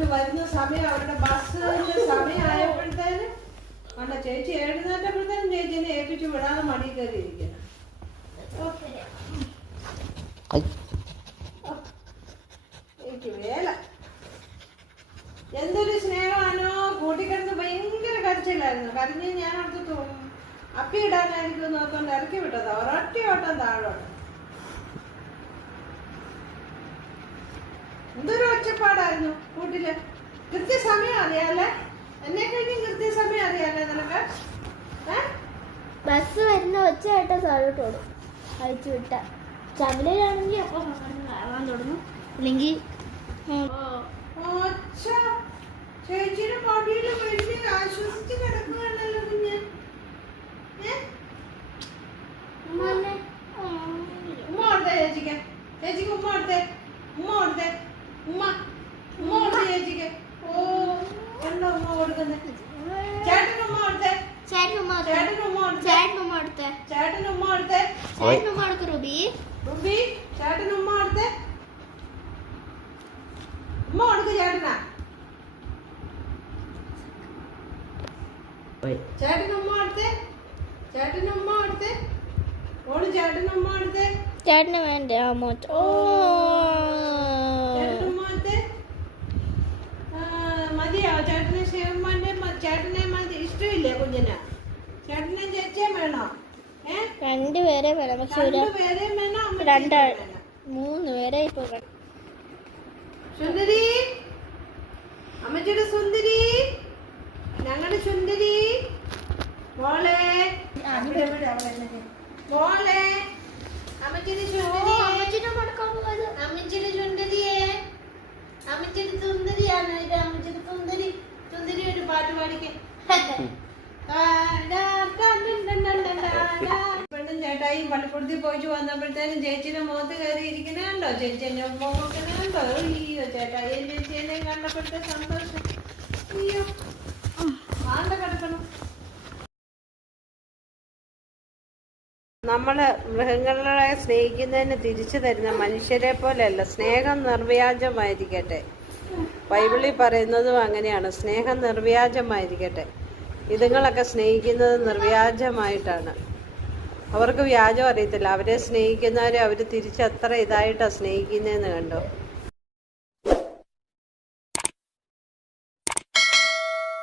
അവര് വരുന്ന സമയം അവരുടെ ബസ്സിന്റെ സമയമായപ്പോഴത്തേന് അല്ല ചേച്ചി എഴുന്നേറ്റപ്പോഴത്തേനും ചേച്ചിനെ ഏൽപ്പിച്ചു വിടാതെ മടി കയറിയിരിക്കണം. എനിക്ക് വേല എന്തൊരു സ്നേഹമാണോ. കൂട്ടിക്കിടന്ന് ഭയങ്കര കരച്ചില്ലായിരുന്നു. കരഞ്ഞ് ഞാൻ അടുത്ത് അപ്പി ഇടാനായിരിക്കും നോക്കൊണ്ട് ഇറക്കി വിട്ടതാ. ഒരൊറ്റ ഓട്ടം താഴോട്ട്. എന്തൊരു ഒച്ചപ്പാടായിരുന്നു കൂട്ടില്. കൃത്യസമയം അറിയാല്ലേ, എന്നെ കഴിഞ്ഞ് കൃത്യസമയം അറിയാല്ലേ നിനക്ക്. ബസ് വരുന്ന ഒച്ച കേട്ട താഴോട്ട് ഓടും. അയച്ചു വിട്ട ചമിലയാണെങ്കിൽ അപ്പൊ കാണാൻ തുടങ്ങും. അല്ലെങ്കിൽ ചേച്ചിയുടെ മടിയില് വലിയ ആശ്വസിച്ച് കിടക്കുകയാണല്ലോ കുഞ്ഞ്. ഉമ്മ കൊടുത്തേ ചേച്ചിക്ക്. ചേച്ചിക്ക് ഉമ്മ കൊടുത്തേ. ഉമ്മ കൊടുത്തേ. ഉമ്മ ഉമ്മ കൊടുത്തേ ചേച്ചിക്ക്. ഓ എന്താ ഉമ്മ കൊടുക്കുന്നേ. ചേട്ടന് ഉമ്മ കൊടുത്തേ. ചേട്ടന് ഉമ്മ കൊടുത്തേ. ചേട്ടന് ഉമ്മ കൊടുത്തേ. ചേട്ടന് ഉമ്മ കൊടുത്തേ. ചേട്ടന് ഉമ്മ കൊടുക്ക് റുബി. റുബി ചേട്ടന് ഉമ്മ കൊടുത്തേ. ഉമ്മ കൊടുക്ക് ചേട്ടനാ. ചേട്ടന് ഉമ്മ കൊടുത്തേ. ചേട്ടന് ഉമ്മ കൊടുത്തേ. ഓള് ചേട്ടന് ഉമ്മ കൊടുത്തേ. ചേട്ടന് വേണ്ടേ അമ്മ. ഓ ചേട്ടന് ഉമ്മ കൊടുത്തേ. മതിയോ ചേട്ടന്? ശിവമ്മന്റെ ചേട്ടനെ മതി. ഇഷ്ടമില്ലേ കുഞ്ഞിന്? ചേട്ടനെ ചേച്ചിയും വേണോ? രണ്ടുപേരെ വേണം. പക്ഷെ രണ്ടുപേരെയും വേണോ? മൂന്ന് പേരെ ഇപ്പൊ. സുന്ദരി അമ്മച്ചിയുടെ സുന്ദരി, ഞങ്ങളുടെ സുന്ദരി മോളെ മോളെ അമ്മച്ചിയുടെ സുന്ദരി. അമ്മച്ചിയുടെ സുന്ദരിയെ അമ്മച്ചിയുടെ സുന്ദരിയാണ് ഇത്. അമ്മച്ചിയുടെ സുന്ദരി. സുന്ദരി ഒരു പാട്ട് പാടിക്കേ. പെണ്ണും ചേട്ടായും പള്ളിപ്പുറത്തിൽ പോയിട്ട് വന്നപ്പോഴത്തേനും ചേച്ചിയുടെ മുഖത്ത് കയറി ഇരിക്കണുണ്ടോ. ചേച്ചി എന്നെ ഉമ്മ കൊടുക്കണുണ്ടോ. അയ്യോ ചേട്ടായും ചേച്ചിയെന്നെയും കണ്ടപ്പോഴത്തെ സന്തോഷം. അയ്യോ ആണ്ട കിടക്കണം. നമ്മള് മൃഗങ്ങളെ സ്നേഹിക്കുന്നതിന് തിരിച്ചു തരുന്ന മനുഷ്യരെ പോലെയല്ല. സ്നേഹം നിർവ്യാജമായിരിക്കട്ടെ. ബൈബിളിൽ പറയുന്നതും അങ്ങനെയാണ്. സ്നേഹം നിർവ്യാജമായിരിക്കട്ടെ. ഇതുങ്ങളൊക്കെ സ്നേഹിക്കുന്നത് നിർവ്യാജമായിട്ടാണ്. അവർക്ക് വ്യാജം അറിയത്തില്ല. അവരെ സ്നേഹിക്കുന്നവരെ അവർ തിരിച്ചെത്ര ഇതായിട്ടാണ് സ്നേഹിക്കുന്നതെന്ന് കണ്ടോ.